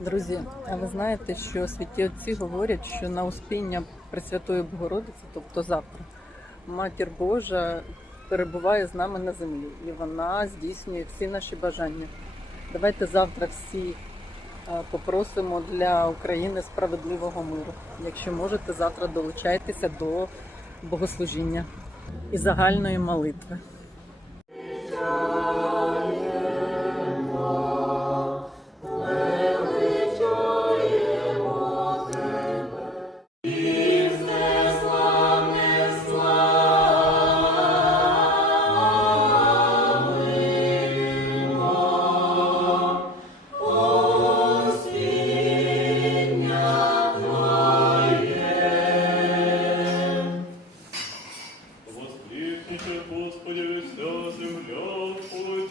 Друзі, а ви знаєте, що святі отці говорять, що на успіння Пресвятої Богородиці, тобто завтра, Матір Божа перебуває з нами на землі, і вона здійснює всі наші бажання. Давайте завтра всі попросимо для України справедливого миру. Якщо можете, завтра долучайтеся до богослужіння і загальної молитви. Віхниче, Господи, вся земля Твоя.